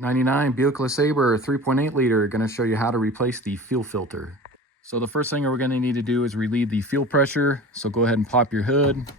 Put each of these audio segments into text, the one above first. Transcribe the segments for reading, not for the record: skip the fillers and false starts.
99 Buick Lesabre 3.8 liter, going to show you how to replace the fuel filter. So the first thing we're going to need to do is relieve the fuel pressure. So go ahead and pop your hood.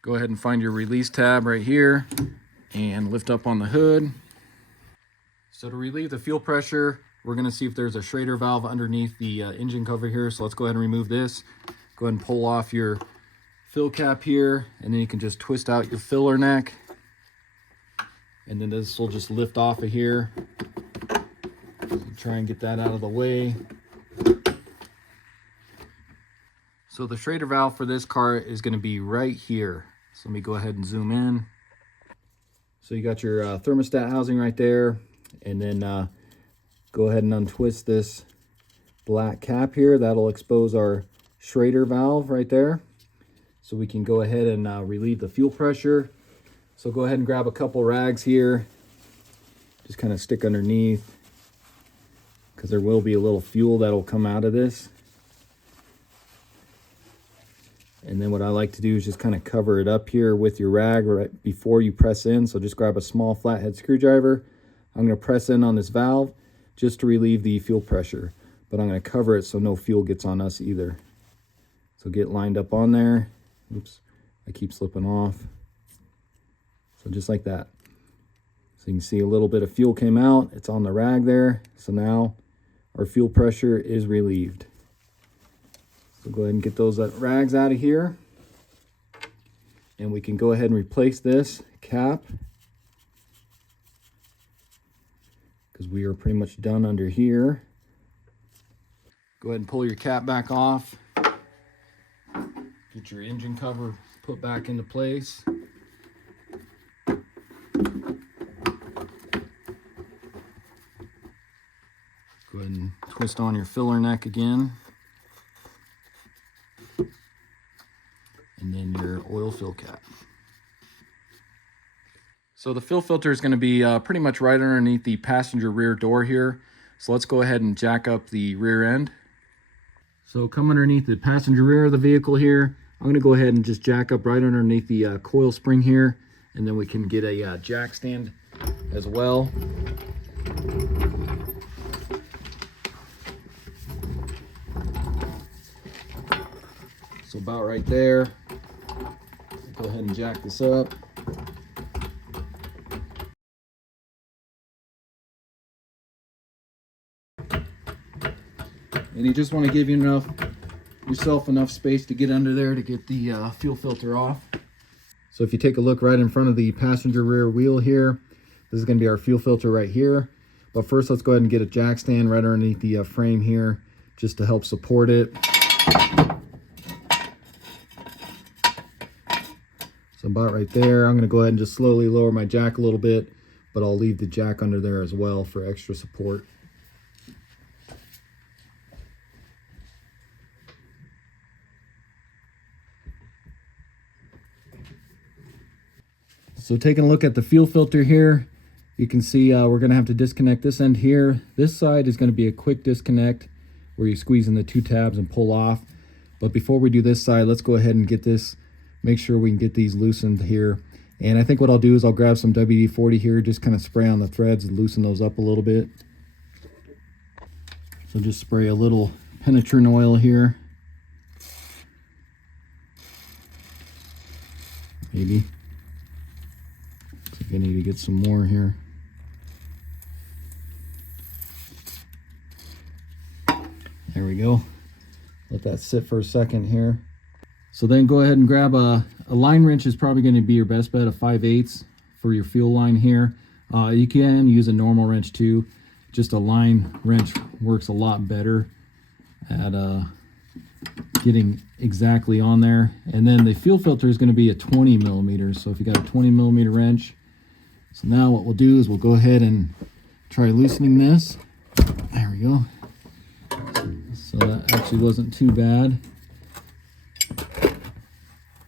Go ahead and find your release tab right here and lift up on the hood. So to relieve the fuel pressure, we're going to see if there's a Schrader valve underneath the engine cover here. So let's go ahead and remove this. Go ahead and pull off your fill cap here, and then you can just twist out your filler neck. And then this will just lift off of here. So try and get that out of the way. So the Schrader valve for this car is going to be right here. So let me go ahead and zoom in. So you got your thermostat housing right there. And then go ahead and untwist this black cap here. That'll expose our Schrader valve right there. So we can go ahead and relieve the fuel pressure. So go ahead and grab a couple rags here. Just kind of stick underneath, because there will be a little fuel that'll come out of this. And then what I like to do is just kind of cover it up here with your rag right before you press in. So just grab a small flathead screwdriver. I'm going to press in on this valve just to relieve the fuel pressure. But I'm going to cover it so no fuel gets on us either. So get lined up on there. Oops, I keep slipping off. So just like that. So you can see a little bit of fuel came out. It's on the rag there. So now our fuel pressure is relieved. So go ahead and get those rags out of here. And we can go ahead and replace this cap, because we are pretty much done under here. Go ahead and pull your cap back off. Get your engine cover put back into place. Go ahead and twist on your filler neck again. And then your oil fill cap. So the fuel filter is going to be pretty much right underneath the passenger rear door here. So let's go ahead and jack up the rear end. So come underneath the passenger rear of the vehicle here. I'm going to go ahead and just jack up right underneath the coil spring here. And then we can get a jack stand as well. So about right there. Go ahead and jack this up. And you just want to give yourself enough space to get under there to get the fuel filter off. So if you take a look right in front of the passenger rear wheel here, this is going to be our fuel filter right here. But first, let's go ahead and get a jack stand right underneath the frame here, just to help support it. So about right there. I'm going to go ahead and just slowly lower my jack a little bit, but I'll leave the jack under there as well for extra support. So taking a look at the fuel filter here, you can see we're going to have to disconnect this end here. This side is going to be a quick disconnect where you squeeze in the two tabs and pull off. But before we do this side, let's go ahead and get this, make sure we can get these loosened here. And I think what I'll do is I'll grab some WD-40 here, just kind of spray on the threads and loosen those up a little bit. So just spray a little penetrant oil here. Maybe. I need to get some more here. There we go. Let that sit for a second here. So then go ahead and grab a line wrench is probably going to be your best bet, a 5/8 for your fuel line here. You can use a normal wrench too. Just a line wrench works a lot better at getting exactly on there. And then the fuel filter is going to be a 20 millimeters. So if you got a 20 millimeter wrench. So now what we'll do is we'll go ahead and try loosening this. There we go. So that actually wasn't too bad.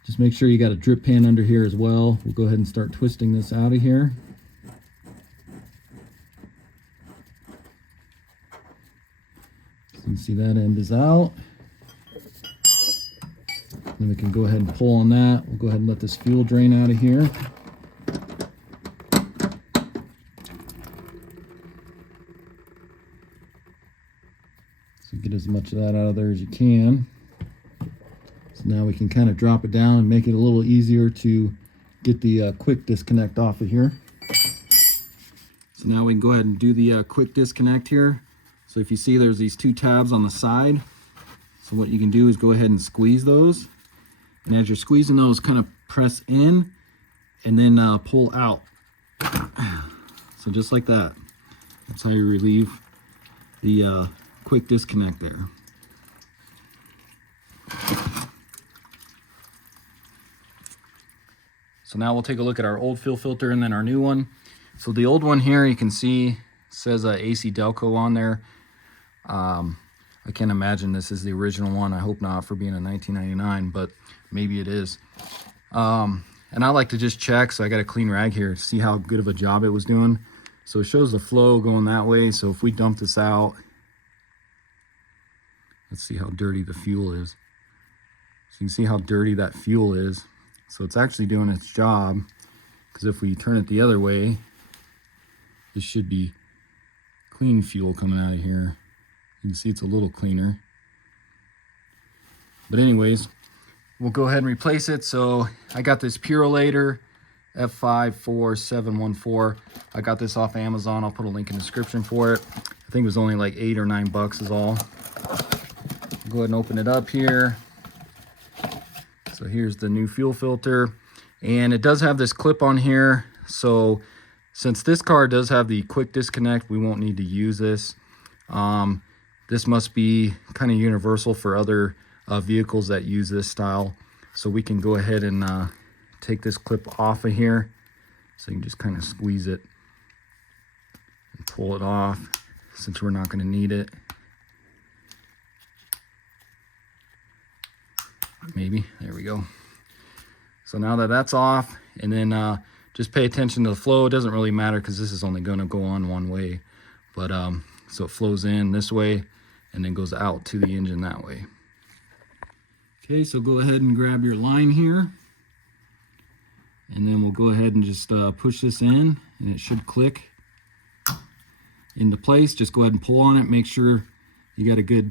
Just make sure you got a drip pan under here as well. We'll go ahead and start twisting this out of here. So you can see that end is out. Then we can go ahead and pull on that. We'll go ahead and let this fuel drain out of here. So get as much of that out of there as you can. So now we can kind of drop it down and make it a little easier to get the quick disconnect off of here. So now we can go ahead and do the quick disconnect here. So if you see there's these two tabs on the side. So what you can do is go ahead and squeeze those. And as you're squeezing those, kind of press in and then pull out. So just like that. That's how you relieve the quick disconnect there. So now we'll take a look at our old fuel filter and then our new one. So the old one here, you can see says AC Delco on there. I can't imagine this is the original one. I hope not, for being a 1999, but maybe it is. And I like to just check, so I got a clean rag here to see how good of a job it was doing. So it shows the flow going that way. So if we dump this out, let's see how dirty the fuel is. So you can see how dirty that fuel is. So it's actually doing its job, because if we turn it the other way, this should be clean fuel coming out of here. You can see it's a little cleaner. But anyways, we'll go ahead and replace it. So I got this Purolator F54714. I got this off Amazon. I'll put a link in the description for it. I think it was only like $8 or $9 is all. Go ahead and open it up here. So here's the new fuel filter, and it does have this clip on here. So since this car does have the quick disconnect, we won't need to use this. This must be kind of universal for other vehicles that use this style. So we can go ahead and take this clip off of here. So you can just kind of squeeze it and pull it off, since we're not going to need it. Maybe, there we go. So now that that's off, and then just pay attention to the flow. It doesn't really matter, because this is only going to go on one way. But so it flows in this way and then goes out to the engine that way. Okay, so go ahead and grab your line here, and then we'll go ahead and just push this in, and it should click into place. Just go ahead and pull on it. Make sure you got a good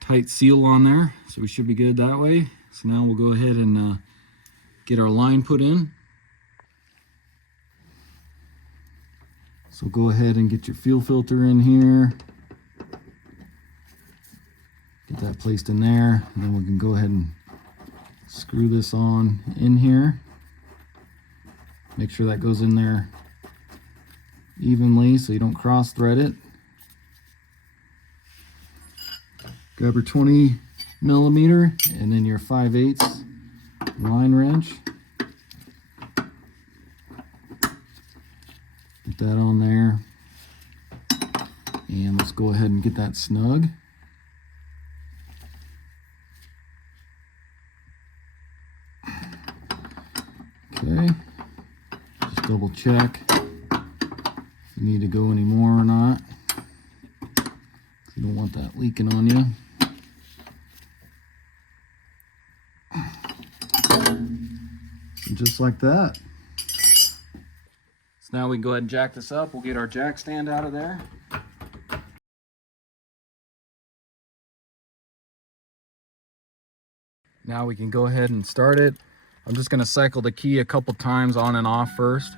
tight seal on there, so we should be good that way. So now we'll go ahead and get our line put in. So go ahead and get your fuel filter in here. Get that placed in there, and then we can go ahead and screw this on in here. Make sure that goes in there evenly so you don't cross thread it. Grab your 20 millimeter and then your 5/8 line wrench. Get that on there, and let's go ahead and get that snug. Okay, just double check if you need to go any more or not. You don't want that leaking on you. And just like that. So now we can go ahead and jack this up. We'll get our jack stand out of there. Now we can go ahead and start it. I'm just going to cycle the key a couple times on and off first,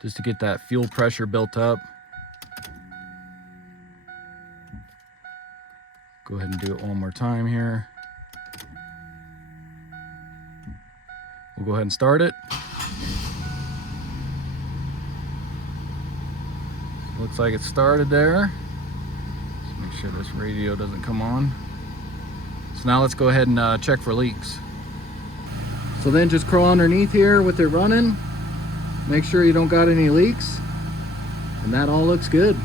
just to get that fuel pressure built up. Go ahead and do it one more time here. We'll go ahead and start it. Looks like it started there. Just make sure this radio doesn't come on. So now let's go ahead and check for leaks. So then just crawl underneath here with it running. Make sure you don't got any leaks. And that all looks good.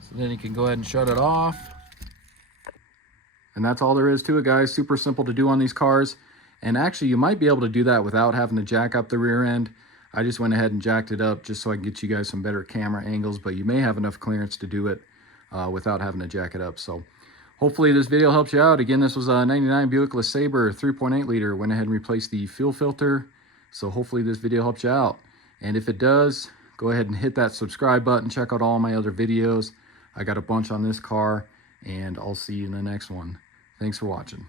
So then you can go ahead and shut it off. And that's all there is to it, guys. Super simple to do on these cars. And actually, you might be able to do that without having to jack up the rear end. I just went ahead and jacked it up just so I can get you guys some better camera angles, but you may have enough clearance to do it without having to jack it up. So hopefully this video helps you out. Again, this was a 99 Buick Lesabre 3.8 liter. Went ahead and replaced the fuel filter. So hopefully this video helps you out. And if it does, go ahead and hit that subscribe button. Check out all my other videos. I got a bunch on this car, and I'll see you in the next one. Thanks for watching.